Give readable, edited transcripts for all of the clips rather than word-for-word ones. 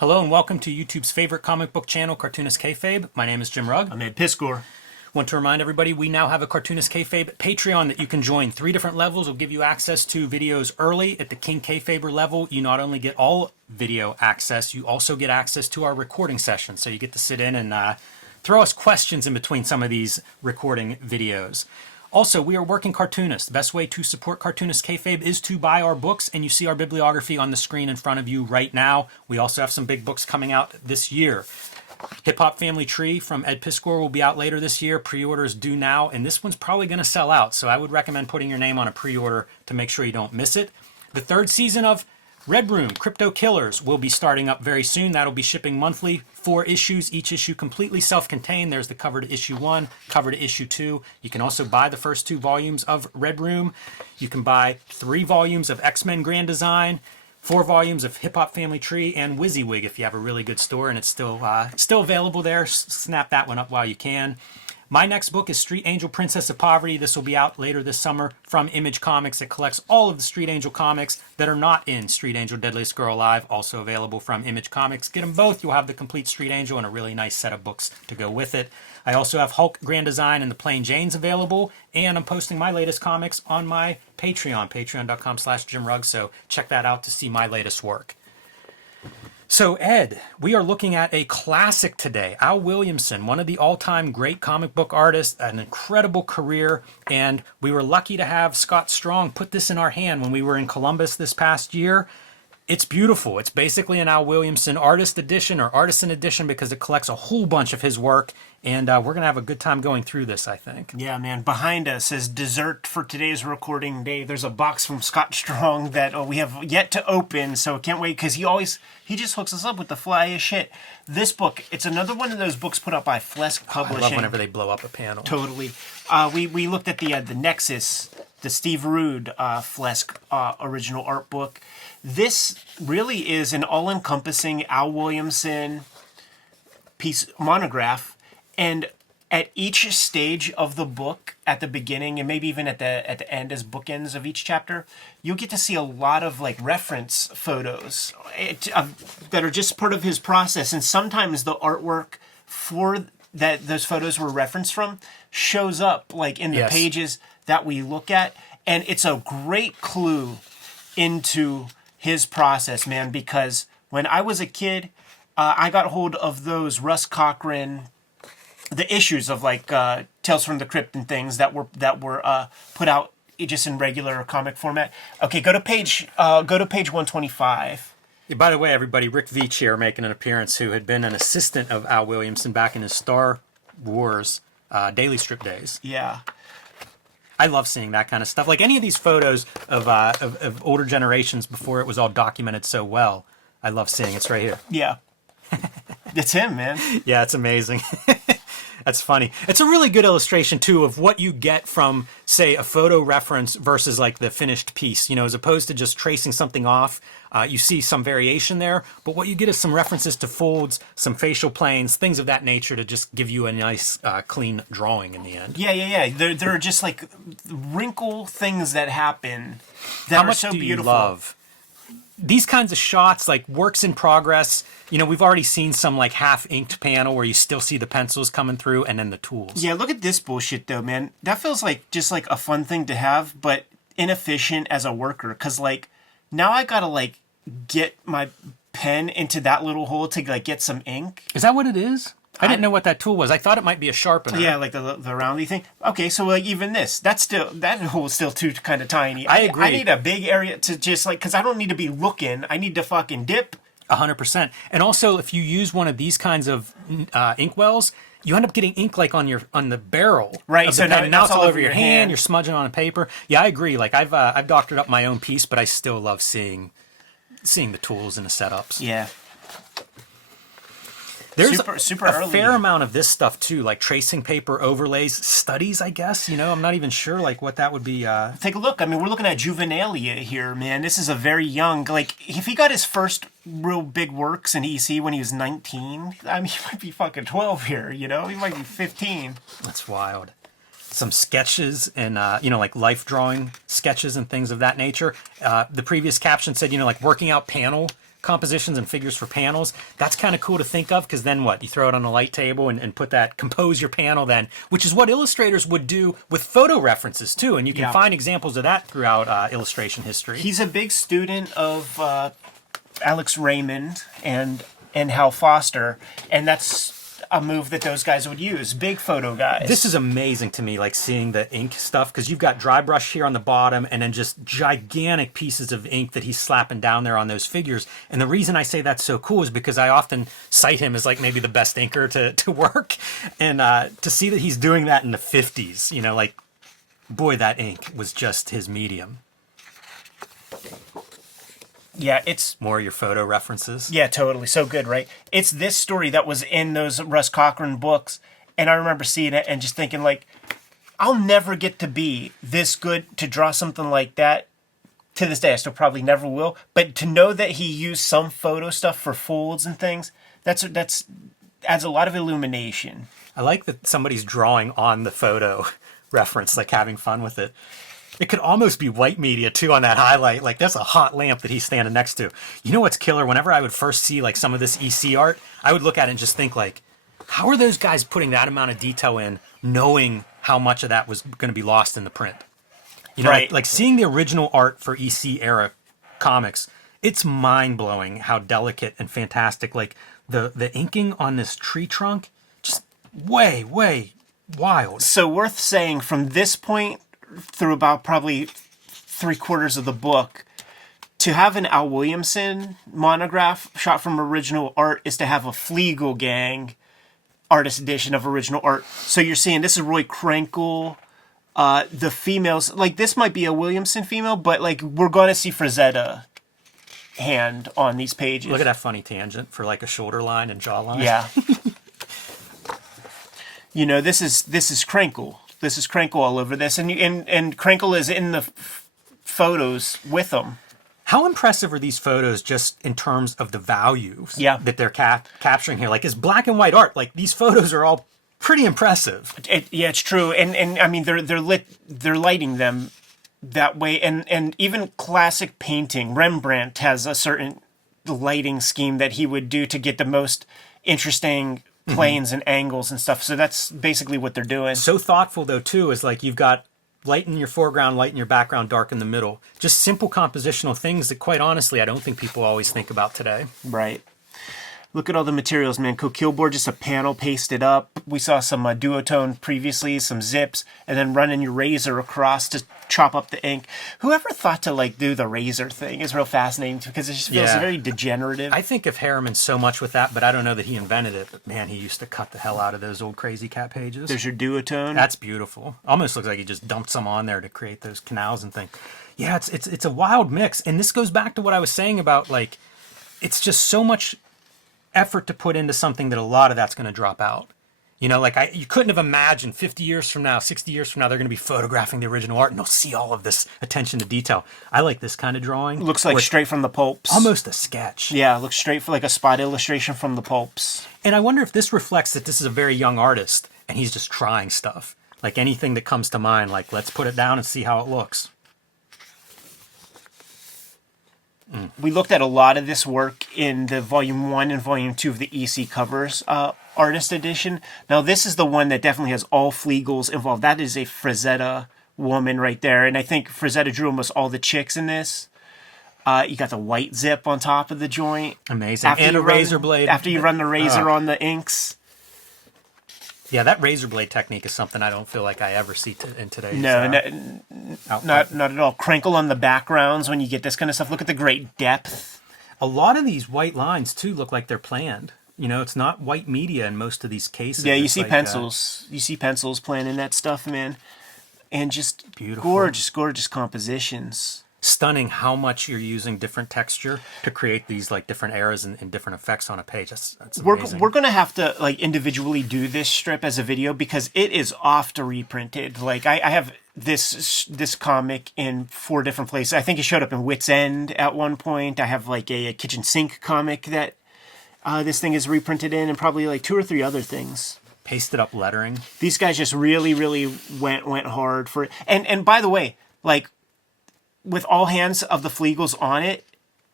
Hello and welcome to YouTube's favorite comic book channel, Cartoonist Kayfabe. My name is Jim Rugg. I'm Ed Piscor. Want to remind everybody, we now have a Cartoonist Kayfabe Patreon that you can join. 3 different levels will give you access to videos early. At the King Kayfaber level, you not only get all video access, you also get access to our recording sessions. So you get to sit in and throw us questions in between some of these recording videos. Also, we are working Cartoonist. The best way to support Cartoonist Kayfabe is to buy our books, and you see our bibliography on the screen in front of you right now. We also have some big books coming out this year. Hip Hop Family Tree from Ed Piscor will be out later this year. Pre-orders due now, and this one's probably going to sell out, so I would recommend putting your name on a pre-order to make sure you don't miss it. The 3rd season of Red Room, Crypto Killers, will be starting up very soon. That'll be shipping monthly, 4 issues, each issue completely self-contained. There's the cover to issue 1, cover to issue 2. You can also buy the first 2 volumes of Red Room. You can buy 3 volumes of X-Men Grand Design, 4 volumes of Hip Hop Family Tree, and WYSIWYG if you have a really good store and it's still available there. Snap that one up while you can. My next book is Street Angel Princess of Poverty. This will be out later this summer from Image Comics. It collects all of the Street Angel comics that are not in Street Angel Deadliest Girl Alive, also available from Image Comics. Get them both. You'll have the complete Street Angel and a really nice set of books to go with it. I also have Hulk Grand Design and the Plain Janes available, and I'm posting my latest comics on my Patreon, patreon.com/JimRugg, so check that out to see my latest work. So, Ed, we are looking at a classic today. Al Williamson, one of the all-time great comic book artists, an incredible career, and we were lucky to have Scott Strong put this in our hand when we were in Columbus this past year. It's beautiful. It's basically an Al Williamson artist edition or artisan edition because it collects a whole bunch of his work, and we're going to have a good time going through this, I think. Yeah, man. Behind us is dessert for today's recording day. There's a box from Scott Strong that we have yet to open, so I can't wait because he just hooks us up with the flyest shit. This book, it's another one of those books put up by Flesk Publishing. I love whenever they blow up a panel. Totally. We looked at the Nexus, the Steve Rude Flesk original art book. This really is an all-encompassing Al Williamson piece monograph, and at each stage of the book, at the beginning and maybe even at the end as bookends of each chapter, you'll get to see a lot of like reference photos that are just part of his process, and sometimes the artwork for that those photos were referenced from shows up like in the pages that we look at, and it's a great clue into his process, man, because when I was a kid, I got hold of those Russ Cochran, the issues of like Tales from the Crypt and things that were put out just in regular comic format. Okay, go to page 125. Yeah, by the way, everybody, Rick Veitch here making an appearance, who had been an assistant of Al Williamson back in his Star Wars daily strip days. Yeah. I love seeing that kind of stuff. Like any of these photos of older generations before it was all documented so well. I love seeing it's right here. Yeah. It's him, man. Yeah, it's amazing. That's funny. It's a really good illustration, too, of what you get from, say, a photo reference versus, like, the finished piece. You know, as opposed to just tracing something off, you see some variation there. But what you get is some references to folds, some facial planes, things of that nature to just give you a nice, clean drawing in the end. Yeah. There are just, like, wrinkle things that happen that are so beautiful. How much do you love these kinds of shots, like works in progress? You know, we've already seen some like half-inked panel where you still see the pencils coming through and then the tools. Yeah, look at this bullshit though, man. That feels like just like a fun thing to have, but inefficient as a worker. Because like now I gotta like get my pen into that little hole to like get some ink. Is that what it is? I didn't know what that tool was. I thought it might be a sharpener. Yeah, like the roundy thing. Okay, so like even this, that hole is still too kind of tiny. I agree. I need a big area to just like, because I don't need to be looking. I need to fucking dip. 100%. And also, if you use one of these kinds of ink wells, you end up getting ink like on the barrel. Right. So now it's all over your hand. You're smudging on a paper. Yeah, I agree. Like I've doctored up my own piece, but I still love seeing the tools and the setups. Yeah. There's super a early. fair amount of this stuff too, like tracing paper overlays, studies, I guess. You know, I'm not even sure like what that would be. Take a look. I mean, we're looking at Juvenilia here, man. This is a very young, like, if he got his first real big works in EC when he was 19, I mean, he might be fucking 12 here, you know? He might be 15. That's wild. Some sketches and, like life drawing sketches and things of that nature. The previous caption said, like working out panel compositions and figures for panels. That's kind of cool to think of, because then what? You throw it on a light table and put that, compose your panel then, which is what illustrators would do with photo references too. And you can find examples of that throughout illustration history. He's a big student of Alex Raymond and Hal Foster, and that's a move that those guys would use. Big photo guys. This is amazing to me, like seeing the ink stuff, because you've got dry brush here on the bottom and then just gigantic pieces of ink that he's slapping down there on those figures. And the reason I say that's so cool is because I often cite him as like maybe the best inker to work. And to see that he's doing that in the 50s, you know, like, boy, that ink was just his medium. Yeah, it's... More of your photo references. Yeah, totally. So good, right? It's this story that was in those Russ Cochran books, and I remember seeing it and just thinking, like, I'll never get to be this good to draw something like that. To this day, I still probably never will. But to know that he used some photo stuff for folds and things, that's adds a lot of illumination. I like that somebody's drawing on the photo reference, like having fun with it. It could almost be white media too on that highlight. Like that's a hot lamp that he's standing next to. You know what's killer? Whenever I would first see like some of this EC art, I would look at it and just think like, how are those guys putting that amount of detail in, knowing how much of that was going to be lost in the print? You know, right. like seeing the original art for EC era comics, it's mind blowing how delicate and fantastic. Like the inking on this tree trunk, just way wild. So worth saying from this point through about probably 3/4 of the book, to have an Al Williamson monograph shot from original art is to have a Fleagle Gang artist edition of original art. So you're seeing this is Roy Krenkel. The females, like this might be a Williamson female, but like we're going to see Frazetta hand on these pages. Look at that funny tangent for like a shoulder line and jawline. Yeah. You know, this is Krenkel. This is Krenkel all over this, and Krenkel is in the photos with them. How impressive are these photos just in terms of the values that they're capturing here? Like, it's black and white art. Like, these photos are all pretty impressive. Yeah, it's true, and I mean they're lighting them that way, and even classic painting, Rembrandt has a certain lighting scheme that he would do to get the most interesting planes and angles and stuff. So that's basically what they're doing. So thoughtful though too, is like you've got light in your foreground, light in your background, dark in the middle. Just simple compositional things that quite honestly I don't think people always think about today. Right. Look at all the materials, man. Coquille board, just a panel pasted up. We saw some duotone previously, some zips, and then running your razor across to chop up the ink. Whoever thought to like do the razor thing is real fascinating because it just feels very degenerative. I think of Harriman so much with that, but I don't know that he invented it. But man, he used to cut the hell out of those old Crazy Cat pages. There's your duotone. That's beautiful. Almost looks like he just dumped some on there to create those canals and things. Yeah, it's a wild mix. And this goes back to what I was saying about like, it's just so much effort to put into something that a lot of that's going to drop out. You know, like you couldn't have imagined 50 years from now, 60 years from now, they're going to be photographing the original art and they'll see all of this attention to detail. I like this kind of drawing. Looks like straight from the pulps. Almost a sketch. Yeah, looks straight for like a spot illustration from the pulps. And I wonder if this reflects that this is a very young artist and he's just trying stuff. Like anything that comes to mind, like let's put it down and see how it looks. We looked at a lot of this work in the Volume 1 and Volume 2 of the EC Covers Artist Edition. Now, this is the one that definitely has all Fleagles involved. That is a Frazetta woman right there. And I think Frazetta drew almost all the chicks in this. You got the white zip on top of the joint. Amazing. And a razor blade. After you run the razor on the inks. Yeah, that razor blade technique is something I don't feel like I ever see in today's not at all. Crinkle on the backgrounds when you get this kind of stuff. Look at the great depth. A lot of these white lines, too, look like they're planned. You know, it's not white media in most of these cases. Yeah, you it's see like, pencils. You see pencils planning that stuff, man. And just beautiful, gorgeous compositions. Stunning how much you're using different texture to create these like different eras and different effects on a page. That's amazing. We're gonna have to like individually do this strip as a video because it is off to reprinted. Like I have this comic in 4 different places. I think it showed up in Wits End at one point. I have like a kitchen sink comic that this thing is reprinted in, and probably like 2 or 3 other things. Pasted up lettering. These guys just really went hard for it. And by the way, like, with all hands of the Fleagles on it,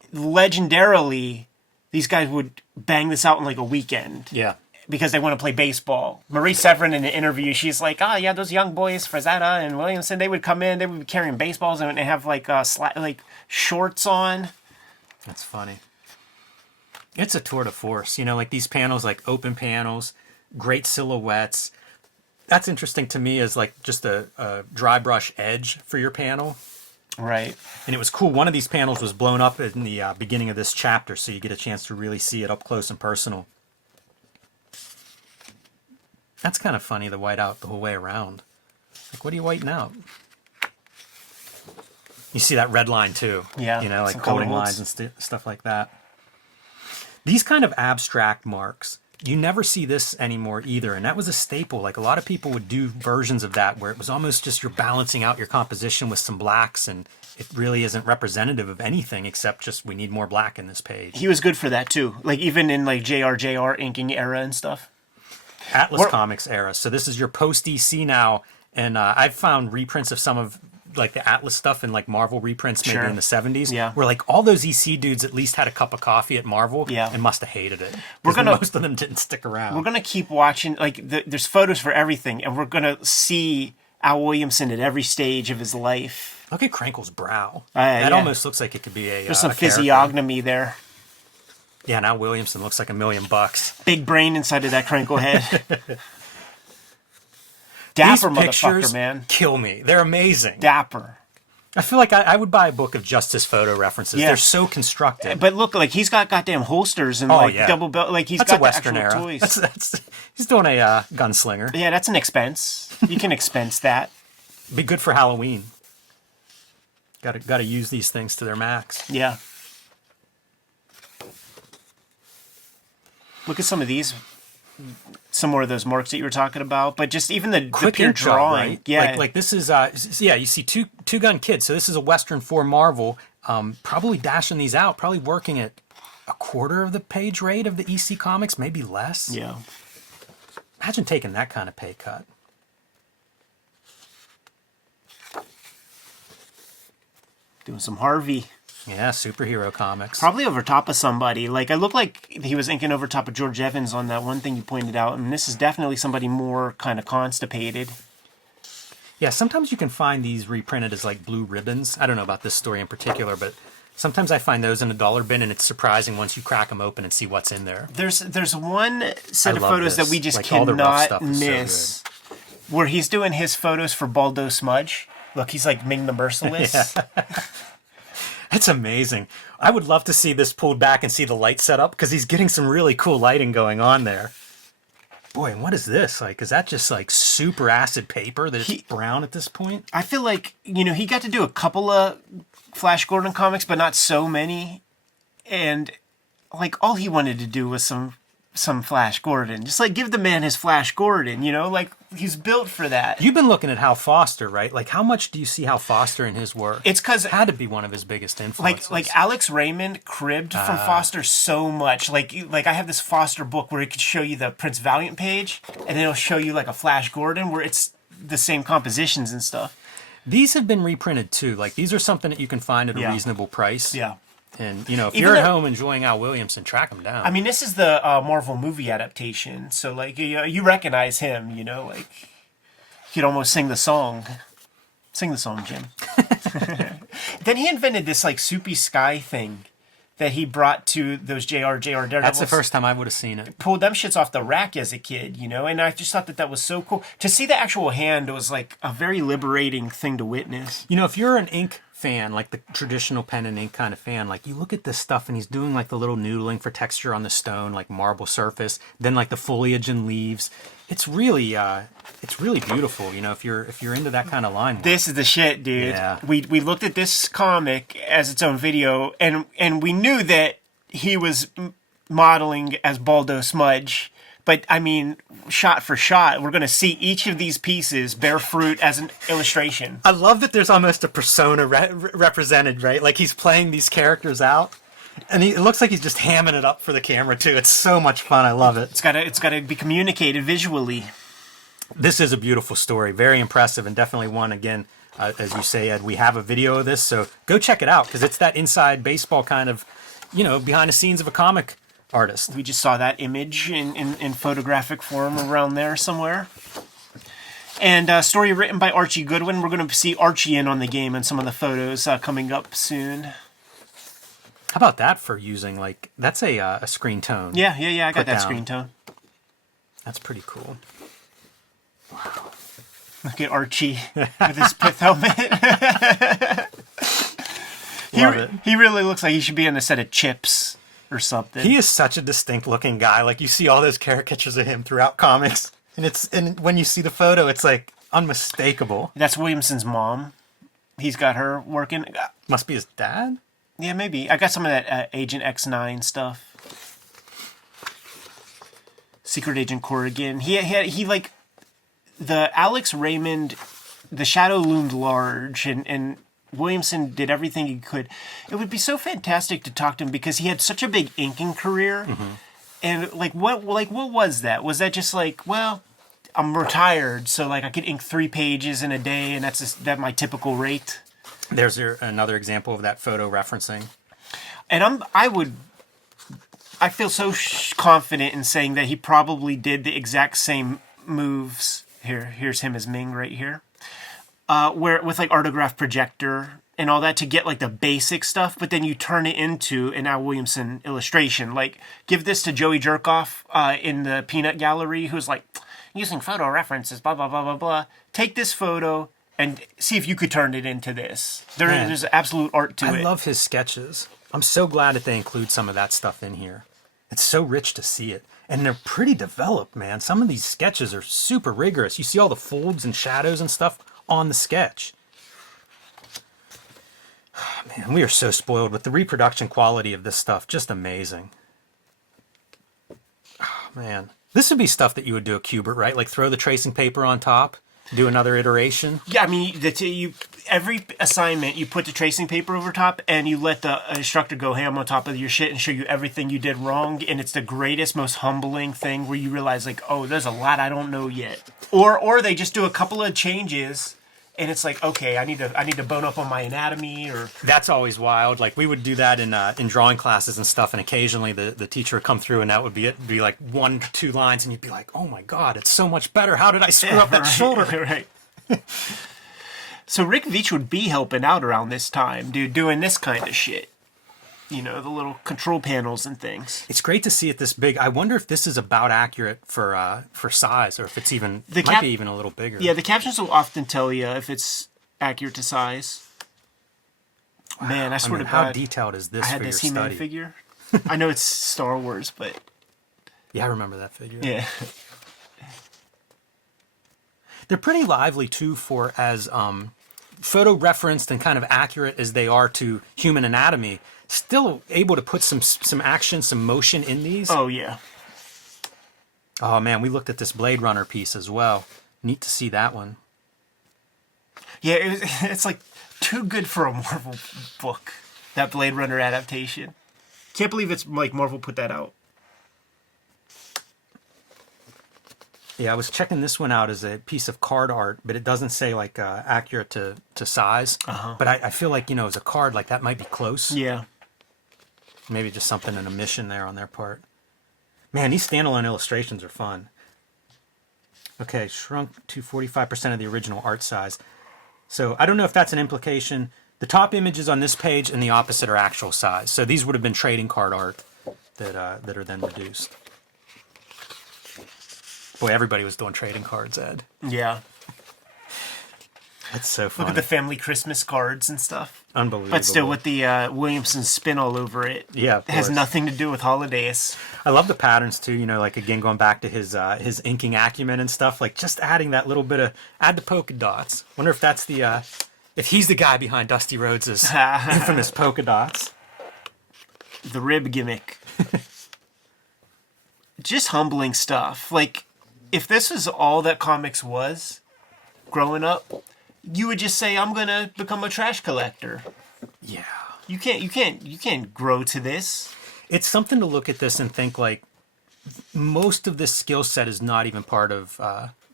legendarily, these guys would bang this out in like a weekend. Yeah. Because they want to play baseball. Marie Severin in an interview, she's like, "Oh yeah, those young boys, Frazetta and Williamson, they would come in, they would be carrying baseballs and have like like shorts on." That's funny. It's a tour de force, you know, like these panels, like open panels, great silhouettes. That's interesting to me as like just a dry brush edge for your panel. Right. And it was cool. One of these panels was blown up in the beginning of this chapter, so you get a chance to really see it up close and personal. That's kind of funny, the white out the whole way around. Like, what are you whiting out? You see that red line, too. Yeah. You know, like some coding color lines holds. and stuff like that. These kind of abstract marks, you never see this anymore either. And that was a staple. Like, a lot of people would do versions of that where it was almost just you're balancing out your composition with some blacks, and it really isn't representative of anything except just we need more black in this page. He was good for that, too. Like, even in, like, JR inking era and stuff. Atlas Comics era. So this is your post EC now, and I've found reprints of some of like the Atlas stuff and like Marvel reprints maybe in the 70s. Yeah. Where like all those EC dudes at least had a cup of coffee at Marvel. Yeah. And must have hated it. Most of them didn't stick around. We're gonna keep watching. Like, there's photos for everything, and we're gonna see Al Williamson at every stage of his life. Look at Crankle's brow. That almost looks like it could be a. There's some a character. physiognomy there. Yeah, now Williamson looks like $1 million. Big brain inside of that Crankle head. Dapper These pictures motherfucker, man. Kill me. They're amazing. Dapper. I feel like I would buy a book of just his photo references. Yeah. They're so constructed. But look, like he's got goddamn holsters and double belt. Like he's that's got a Western the actual era. toys. He's doing a gunslinger. Yeah, that's an expense. You can expense that. Be good for Halloween. Got to use these things to their max. Yeah. Look at some of these, some more of those marks that you were talking about. But just even the pure job, drawing, right? yeah. Like this is you see two gun kids. So this is a Western for Marvel. Probably dashing these out. Probably working at a quarter of the page rate of the EC comics, maybe less. Yeah. Imagine taking that kind of pay cut. Doing some Harvey. Yeah, superhero comics. Probably over top of somebody. Like, I look like he was inking over top of George Evans on that one thing you pointed out. And this is definitely somebody more kind of constipated. Yeah, sometimes you can find these reprinted as like blue ribbons. I don't know about this story in particular, but sometimes I find those in a dollar bin, and it's surprising once you crack them open and see what's in there. There's one set of love photos this. that we just Like, all the rough cannot stuff is so miss. Where he's doing his photos for Baldo Smudge. Look, he's like Ming the Merciless. It's amazing. I would love to see this pulled back and see the light set up, because he's getting some really cool lighting going on there. Boy, and what is this? Like, is that just like super acid paper that it's brown at this point? I feel like, he got to do a couple of Flash Gordon comics, but not so many. And like all he wanted to do was some Flash Gordon. Just like give the man his Flash Gordon, like he's built for that. You've been looking at Hal Foster, right? Like, how much do you see Hal Foster in his work? It's because it had to be one of his biggest influences. Like Alex Raymond cribbed from Foster so much. Like I have this Foster book where it could show you the Prince Valiant page, and then it'll show you like a Flash Gordon where it's the same compositions and stuff. These have been reprinted too. Like, these are something that you can find at a reasonable price. Yeah. And, if you're at home enjoying Al Williamson, track him down. I mean, this is the Marvel movie adaptation. So, like, you recognize him, like, you could almost sing the song. Sing the song, Jim. Then he invented this, like, soupy sky thing that he brought to those JR Daredevils. That's the first time I would have seen it. Pulled them shits off the rack as a kid, and I just thought that was so cool. To see the actual hand was, like, a very liberating thing to witness. If you're an ink fan, like the traditional pen and ink kind of fan, like you look at this stuff and he's doing like the little noodling for texture on the stone, like marble surface, then like the foliage and leaves. It's really beautiful. If you're into that kind of line work. This is the shit, dude. Yeah. We looked at this comic as its own video, and we knew that he was modeling as Baldo Smudge. But, I mean, shot for shot, we're going to see each of these pieces bear fruit as an illustration. I love that there's almost a persona represented, right? Like he's playing these characters out. And it looks like he's just hamming it up for the camera, too. It's so much fun. I love it. It's got to be communicated visually. This is a beautiful story. Very impressive, and definitely one, again, As you say, Ed, we have a video of this, so go check it out because it's that inside baseball kind of, behind the scenes of a comic artist. We just saw that image in photographic form around there somewhere. And story written by Archie Goodwin. We're going to see Archie in on the game and some of the photos coming up soon. How about that for using, that's a screen tone? Yeah, I got that screen tone. That's pretty cool. Wow. Look at Archie with his pith helmet. He really looks like he should be on a set of Chips or something. He is such a distinct looking guy. Like, you see all those caricatures of him throughout comics. And when you see the photo, it's like unmistakable. That's Williamson's mom. He's got her working. Must be his dad? Yeah, maybe. I got some of that Agent X9 stuff. Secret Agent Corrigan. He like the Alex Raymond, the shadow loomed large, and Williamson did everything he could. It would be so fantastic to talk to him because he had such a big inking career. Mm-hmm. And what was that? Was that just well, I'm retired, so I could ink 3 pages in a day, and that's my typical rate. There's another example of that photo referencing. And I feel so confident in saying that he probably did the exact same moves. Here's him as Ming right here, where with Artograph projector and all that to get the basic stuff, but then you turn it into an Al Williamson illustration. Give this to Joey Jerkoff in the Peanut Gallery, who's using photo references, blah, blah, blah, blah, blah. Take this photo and see if you could turn it into this. There's absolute art to it. I love his sketches. I'm so glad that they include some of that stuff in here. It's so rich to see it. And they're pretty developed, man. Some of these sketches are super rigorous. You see all the folds and shadows and stuff on the sketch. Man, we are so spoiled with the reproduction quality of this stuff. Just amazing. Oh, man. This would be stuff that you would do a Cubert, right? Throw the tracing paper on top, do another iteration. Yeah, I mean, every assignment, you put the tracing paper over top, and you let the instructor go ham on top of your shit and show you everything you did wrong, and it's the greatest, most humbling thing where you realize, oh, there's a lot I don't know yet. Or they just do a couple of changes, and it's okay, I need to bone up on my anatomy, or... That's always wild. We would do that in drawing classes and stuff, and occasionally the teacher would come through, and that would be it. It'd be 1 to 2 lines, and you'd be like, oh my God, it's so much better. How did I screw up that shoulder? Right. So Rick Veitch would be helping out around this time, dude, doing this kind of shit. The little control panels and things. It's great to see it this big. I wonder if this is about accurate for size, or if it's even might be even a little bigger. Yeah, the captions will often tell you if it's accurate to size. Wow. Man, I swear to God, how detailed is this? I had for this your He-Man study? figure. I know it's Star Wars, but yeah, I remember that figure. Yeah. They're pretty lively too, for as photo referenced and kind of accurate as they are to human anatomy. Still able to put some action, some motion in these. Oh, yeah. Oh, man, we looked at this Blade Runner piece as well. Neat to see that one. Yeah, it's too good for a Marvel book, that Blade Runner adaptation. Can't believe it's Marvel put that out. Yeah, I was checking this one out as a piece of card art, but it doesn't say accurate to size. Uh-huh. But I feel as a card, that might be close. Yeah. Maybe just something, an omission there on their part. Man, these standalone illustrations are fun. Okay, shrunk to 45% of the original art size. So I don't know if that's an implication. The top images on this page and the opposite are actual size. So these would have been trading card art that are then reduced. Boy, everybody was doing trading cards, Ed. Yeah. That's so funny. Look at the family Christmas cards and stuff. Unbelievable. But still with the Williamson spin all over it. Yeah, it has nothing to do with holidays. I love the patterns too, again, going back to his inking acumen and stuff, just adding that little bit of, add the polka dots. Wonder if that's if he's the guy behind Dusty Rhodes' infamous polka dots. The rib gimmick. Just humbling stuff. If this is all that comics was growing up, you would just say, I'm gonna become a trash collector. Yeah. You can't grow to this. It's something to look at this and think most of this skill set is not even part of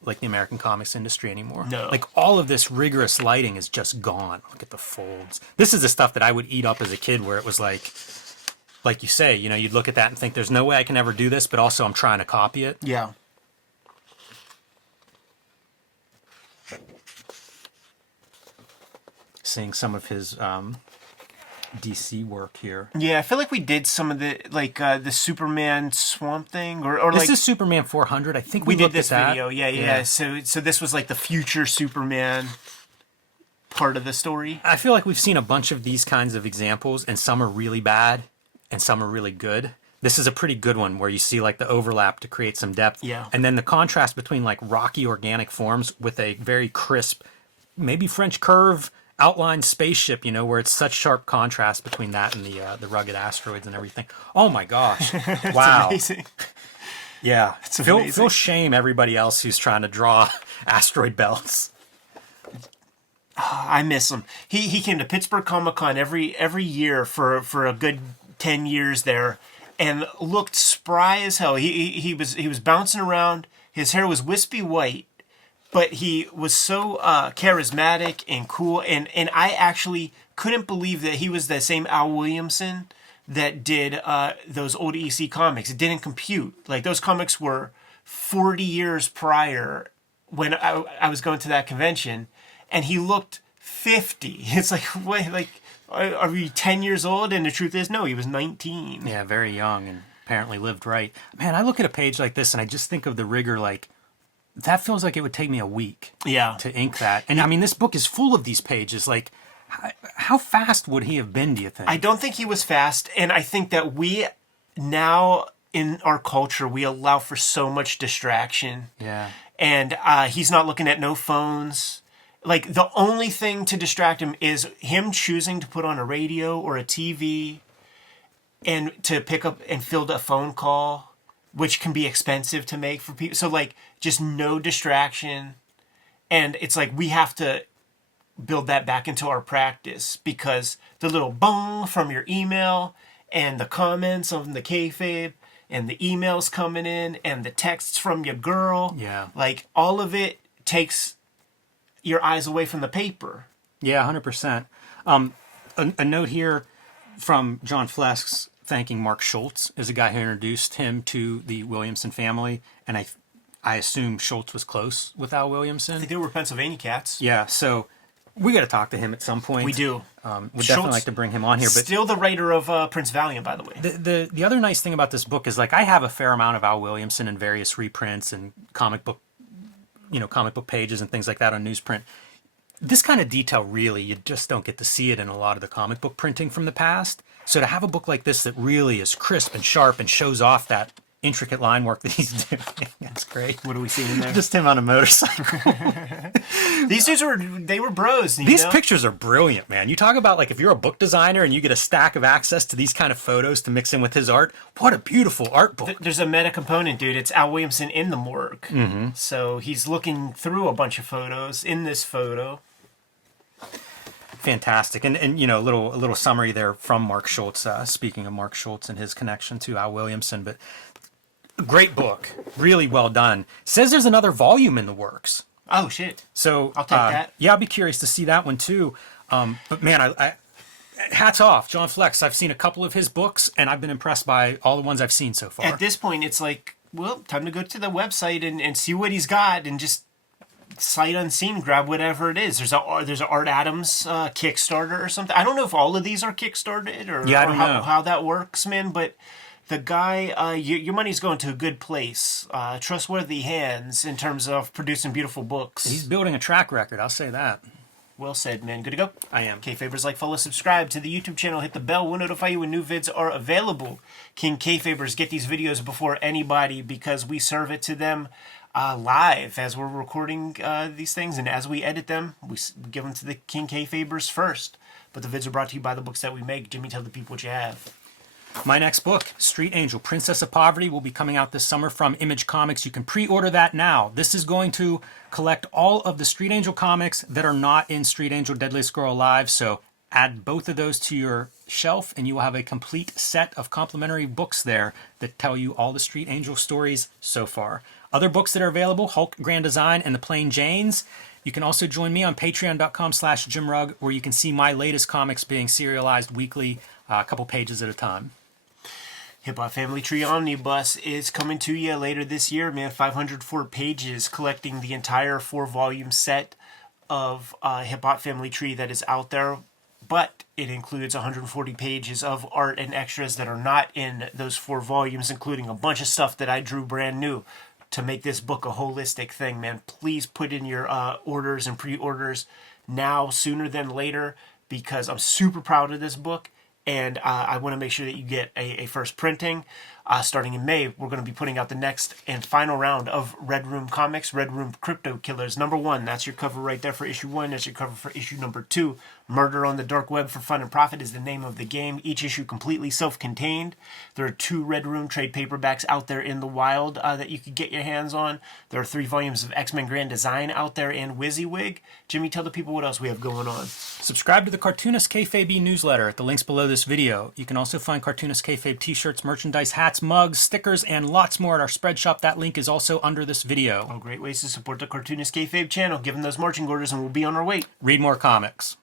like the American comics industry anymore. No. Like all of this rigorous lighting is just gone. Look at the folds. This is the stuff that I would eat up as a kid, where it was like you say, you know, you'd look at that and think there's no way I can ever do this, but also I'm trying to copy it. Yeah. Seeing some of his DC work here. Yeah, I feel like we did some of the the Superman Swamp Thing, or This like is Superman 400. I think we did looked this at that. video. Yeah. So this was like the future Superman part of the story. I feel like we've seen a bunch of these kinds of examples, and some are really bad, and some are really good. This is a pretty good one where you see like the overlap to create some depth. Yeah. And then the contrast between like rocky organic forms with a very crisp, maybe French curve outlined spaceship, you know, where it's such sharp contrast between that and the rugged asteroids and everything. Oh my gosh. Wow. Amazing. Yeah. It's Feel amazing. shame everybody else who's trying to draw asteroid belts. I miss him. He came to Pittsburgh Comic Con every year for a good 10 years there, and looked spry as hell. He was bouncing around. His hair was wispy white, but he was so charismatic and cool. And I actually couldn't believe that he was the same Al Williamson that did those old EC comics. It didn't compute. Like, those comics were 40 years prior when I was going to that convention, and he looked 50. It's like, wait, like, are we 10 years old? And the truth is, no, he was 19. Yeah, very young and apparently lived right. Man, I look at a page like this and I just think of the rigor, like, that feels like it would take me a week to ink that. And I mean, this book is full of these pages. Like, how fast would he have been, do you think? I don't think he was fast. And I think that we now, in our culture, we allow for so much distraction. Yeah. And he's not looking at no phones. Like, the only thing to distract him is him choosing to put on a radio or a TV and to pick up and field a phone call, which can be expensive to make for people. So, like, just no distraction. And it's like we have to build that back into our practice, because the little bong from your email and the comments on the Kayfabe and the emails coming in and the texts from your girl, like, all of it takes your eyes away from the paper. Yeah, 100%. A note here from John Flesk thanking Mark Schultz, is a guy who introduced him to the Williamson family, and I assume Schultz was close with Al Williamson. I think they were Pennsylvania cats. Yeah, so we got to talk to him at some point. We do. We'd definitely like to bring him on here. But still the writer of Prince Valiant, by the way. The other nice thing about this book is, like, I have a fair amount of Al Williamson in various reprints and comic book pages and things like that on newsprint. This kind of detail, really, you just don't get to see it in a lot of the comic book printing from the past. So to have a book like this that really is crisp and sharp and shows off that intricate line work that he's doing, that's great. What are we seeing there? Just him on a motorcycle. These dudes were bros. These pictures are brilliant, man. You talk about, like, if you're a book designer and you get a stack of access to these kind of photos to mix in with his art, what a beautiful art book. There's a meta component, dude. It's Al Williamson in the morgue. Mm-hmm. So he's looking through a bunch of photos in this photo. Fantastic. And you know, a little summary there from Mark Schultz, speaking of Mark Schultz and his connection to Al Williamson. But great book. Really well done. Says there's another volume in the works. Oh, shit. So I'll take that. Yeah, I'll be curious to see that one too. But man, I hats off, John Flex. I've seen a couple of his books, and I've been impressed by all the ones I've seen so far. At this point, it's like, well, time to go to the website and see what he's got, and just sight unseen grab whatever it is. There's a Art Adams Kickstarter or something. I don't know if all of these are Kickstarted or I don't know how that works, man. But the guy, your money's going to a good place, trustworthy hands in terms of producing beautiful books. He's building a track record. I'll say that. Well said, man. Good to go? I am. Kayfabers, like, follow, subscribe to the YouTube channel. Hit the bell. We'll notify you when new vids are available. King Kayfabers, get these videos before anybody, because we serve it to them live as we're recording these things, and as we edit them, we give them to the King Kayfabers first. But the vids are brought to you by the books that we make. Jimmy, tell the people what you have. My next book, Street Angel, Princess of Poverty, will be coming out this summer from Image Comics. You can pre-order that now. This is going to collect all of the Street Angel comics that are not in Street Angel Deadliest Girl Alive. So Add both of those to your shelf, and you will have a complete set of complimentary books there that tell you all the Street Angel stories so far. Other books that are available, Hulk Grand Design and The Plain Janes. You can also join me on patreon.com/JimRugg, where you can see my latest comics being serialized weekly, a couple pages at a time. Hip Hop Family Tree Omnibus is coming to you later this year, man. 504 pages collecting the entire 4-volume set of Hip Hop Family Tree that is out there. But it includes 140 pages of art and extras that are not in those 4 volumes, including a bunch of stuff that I drew brand new to make this book a holistic thing, man. Please put in your orders and pre-orders now, sooner than later, because I'm super proud of this book. And I want to make sure that you get a first printing. Starting in May, we're going to be putting out the next and final round of Red Room Comics, Red Room Crypto Killers. #1, that's your cover right there for issue 1. That's your cover for issue #2. Murder on the Dark Web for Fun and Profit is the name of the game. Each issue completely self-contained. There are 2 Red Room trade paperbacks out there in the wild that you could get your hands on. There are 3 volumes of X-Men Grand Design out there and WYSIWYG. Jimmy, tell the people what else we have going on. Subscribe to the Cartoonist Kayfabe newsletter at the links below this video. You can also find Cartoonist Kayfabe t-shirts, merchandise, hats, mugs, stickers, and lots more at our spread shop. That link is also under this video. Great ways to support the Cartoonist Kayfabe channel. Give them those marching orders and we'll be on our way. Read more comics.